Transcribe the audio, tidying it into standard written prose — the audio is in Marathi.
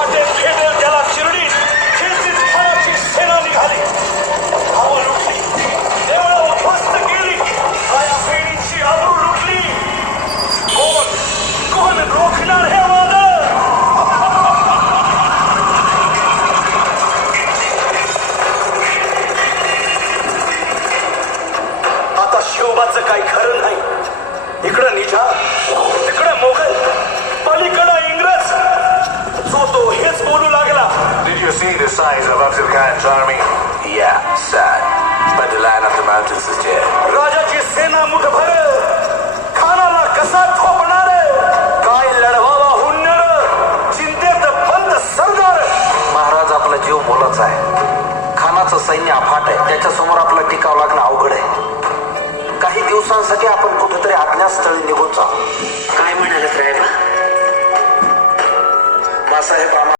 वाटेत भेटेल त्याला शिर्डीत खिळतीत खानाची सेना निघाली. धावं लुटली, देवळं उद्ध्वस्त केली, माया बहिणींची आबरू लुटली. कोण रोखणार हे वादळ? आता शिवबाचं काही खरं नाही. इकडं निजाम, तिकडं मोगल, पलीकडं इंग्रज. जो तो हेच बोलू लागला. Did you see the size of Abdul Khan's army? Yeah, sad. But the line of the mountains is dead. राजाची सेना मुठभर, खानाला कसा थोपणार? काय लढवावा हुन्नर, चिंतेत बंद सरदार. महाराज, आपला जीव मोलाचा आहे. खानाचं सैन्य अफाट आहे. त्याच्यासमोर आपला टिकाव लागणं अवघड आहे. काही दिवसांसाठी आपण कुठेतरी अज्ञातस्थळी निघून जाऊ. काय म्हणालात रायबा? मासाहेब